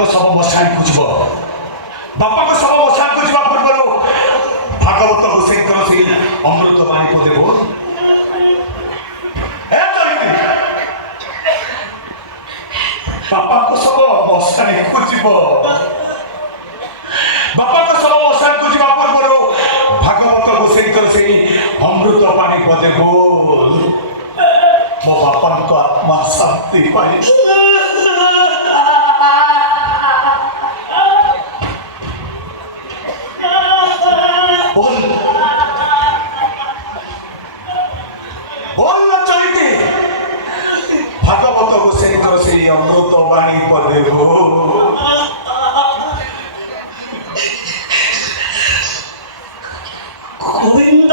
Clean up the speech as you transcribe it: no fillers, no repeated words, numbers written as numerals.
ବାପାଙ୍କ ଶବ ମଶାଣିକୁ ଯିବ। ବାପାଙ୍କ ଶବ ମଶାଣିକୁ ଯିବା ପୂର୍ବରୁ ଭାଗବତ ଗୋସାଇଙ୍କର ସେଇ ଅମୃତ ବାଣୀ ପଦେ ବୋଲ। ବାପାଙ୍କ ଶବ ମଶାଣିକୁ ଯିବ। ବାପାଙ୍କ ଶବ ମଶାଣିକୁ ଯିବା ପୂର୍ବରୁ ଭାଗବତ ଗୋସାଇଙ୍କର ସେଇ ଅମୃତ ପାଣି ପଦେ ବୋଲ। ମୋ ବାପାଙ୍କ ଆତ୍ମା ଶାନ୍ତି ପାଇ। ভাগবত গোসাইଙ୍କର ସେଇ ଅମୃତ ବାଣୀ ପଦେ গোবিন্দ